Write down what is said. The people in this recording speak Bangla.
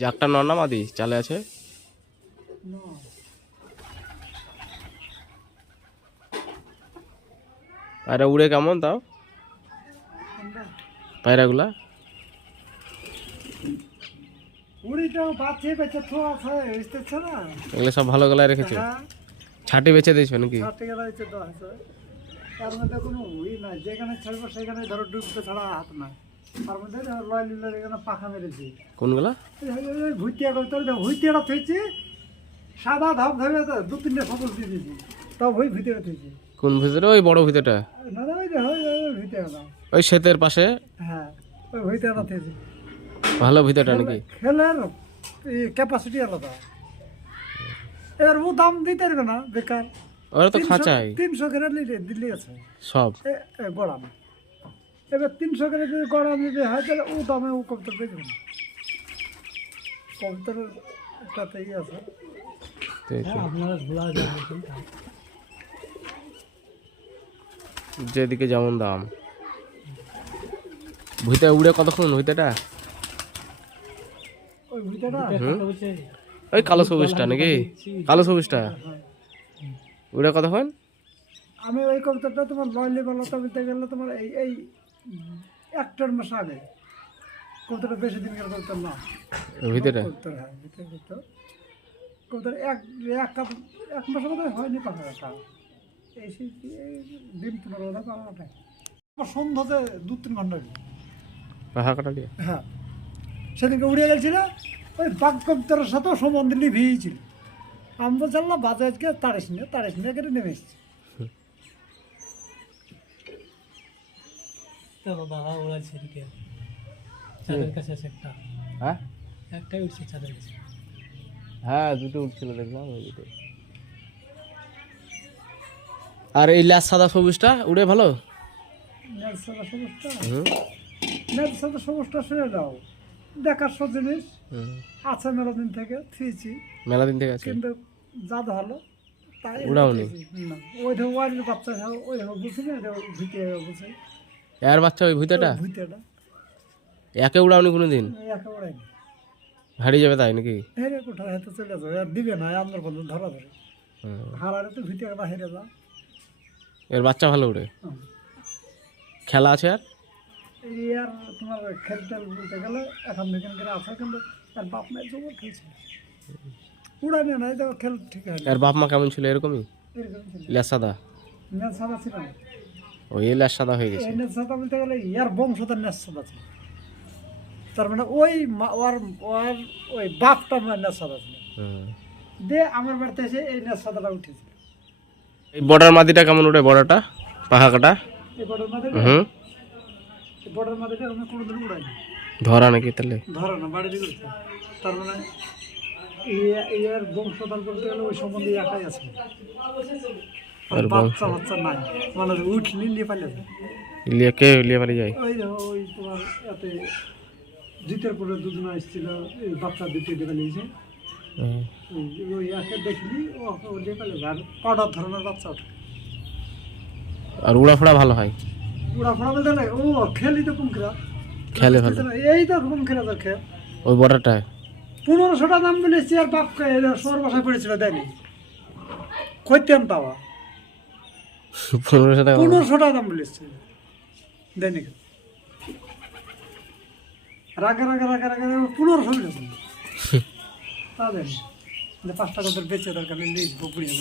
জাগটা নর না মাদি চালে আছে? পায়রা উড়ে কেমন তাও পায়রাগুলা? এগুলো সব ভালো গলায় রেখেছো? ছাটি বেছে দিয়েছো নাকি? তার মধ্যে কোনো উই নাই, যেখানে ছাড়বো সেখানে ধরো ডুবতে ছাড়া হাত নাই। তার মধ্যে লয় লিলার এখানে পাখা মেরেছি। কোনগুলা? ভুইটিয়া করতে ভুইটিয়াটা থুইছি, সাদা ধাপ ধরে 2-3টা সবুজ দিয়ে দিয়েছি, তাও ভুইটিয়া থুইছি। কোন ভিতরে? ওই বড় ভিতরটা? না না, ওই ভুইটিয়াটা ওই ক্ষেতের পাশে? হ্যাঁ, ওই ভুইটিয়াটা থুইছি। ভালো ভিতরটা নাকি? খেলের ক্যাপাসিটি আলাদা। এবার ও দাম দিতে পারবে না, বেকার। ওরা তো খাঁচাই 300 করে দিল্লি আছে সব গড়াম। এবার 300 করে যদি গড়াম যদি হয় তাহলে ও দামে ও কবুতর বেচবে না। কবুতরের একটাতেই আছে। আপনারা ভোলা যাবেন যেদিকে যেমন দাম। ভুইতে উড়ে কতক্ষণ ভুইতেটা? ওই ভুইতেটা ওই কালো সবুজটা নাকি? কালো সবুজটা উড়ে কতক্ষণ? আমি ওই কবুতরটা তোমার লয়লি বলতে বলতে গেলে তোমার এই 1-1.5 মাস আগে। কবুতরটা বেশি দিন গেলে কবুতর না ভিতরে কবুতর। হ্যাঁ, ভিতরে কবুতর এক মাসের মধ্যে হয়নি পাখা রাখা। এই দিন 15 পাখাটা আমার সন্ধ্যাতে 2-3 ঘন্টা পাখা কাটা দিয়ে। হ্যাঁ, সেদিনকে উড়ে গেছিল ওই বাঘ কবুতরের সাথেও সম্বন্ধ নিভিয়েছিল। আমি বলছিলাম বাজে আজকে তাড়িস না কেটে নেমে এসছি। বাবা ওরা ছেড়ে চাঁদের কাছে আছে একটা। হ্যাঁ, একটাই উঠছে চাঁদের কাছে। হ্যাঁ, দুটো উঠছিল দেখলাম ওই দুটো। আর এই লাল সাদা সবুজটা উড়ে ভালো? নেল সাদা সবুজটা শুনে দাও, দেখার সব জিনিস আছে। মেলা দিন থেকে থুয়েছি, মেলা দিন থেকে আছে, কিন্তু যা ভালো তাই উড়াওনি। ওই ওয়াইল্ড বাচ্চা ওই বুঝি না, ভুইতে বুঝে এর বাচ্চা ওই ভুইতেটা ভুইতেটা একে উড়াওনি কোনোদিন? একে উড়াইনি। হারিয়ে যাবে তাই নাকি? হেরে কোথায় হয়তো চলে যাবে, আর দিবে না আমার বন্ধু ধরা ধরে হারারে তো ভুইতে একটা হেরে যা। এর বাচ্চা ভালো উড়ে, খেলা আছে। আর এই আর তোমার খেলতে বলতে গেলে এখন দেখেন আছে, কিন্তু তার বাপ মায়ের জন্য খেলছে উড়ানি না। এটা খেল ঠিক আছে। এর বাপ মা কেমন ছিল? এরকমই লেজ সাদা? নেট সাদা ছিল না, ওই লেজ সাদা হয়ে গেছে। এই নেট সাদা বলতে গেলে ইয়ার বংশধর নেট সাদা ছিল। তার মানে ওই ওই বাপটা নেট সাদা ছিল। দে আমার বাড়িতে এসে এই নেট সাদাটা উঠেছিল। এই বর্ডার মাদিটা কেমন উড়ে? বর্ডারটা পাখা কাটা? এই বর্ডার মাদিটা আমি কোনোদিন উড়াইনি। ধরা নাকি? তাহলে ধরে না, বাড়ি দিকে। তার মানে ইয়ার বংশধর বলতে গেলে ওই সম্বন্ধে একাই আছে। বাচ্চা নাই, মানে উঠলি নিয়ে পালিয়েছে। লিয়ে পালিয়ে যায়। ওই তোমার এতে জিতের পরে দুদিন আসছিল, এই বাচ্চা দ্বিতীয় দিকে নিয়েছে। ওই একে দেখলি ও দিয়ে পালিয়েছে। আর পাউডার ধরনের বাচ্চা ওঠে। আর উড়াফোড়া ভালো হয়? উড়াফোড়া বলতে নাই, ও খেলি তো কুমকিরা খেলে ভালো। এই তো কুমকিরা তো খেল। ওই বর্ডারটা 1500 টাকা দাম বলেছি, আর বাপকে শোর বাসায় পড়েছিল দেয়নি। খৈতেন পাওয়া 1500 টাকা 1500 টাকা দাম বলেছে দেয়নি। রাখা 1500 বলেছে তা দেয়নি। 5 টাকা বেঁচে দরকার নেই, পুড়িয়ে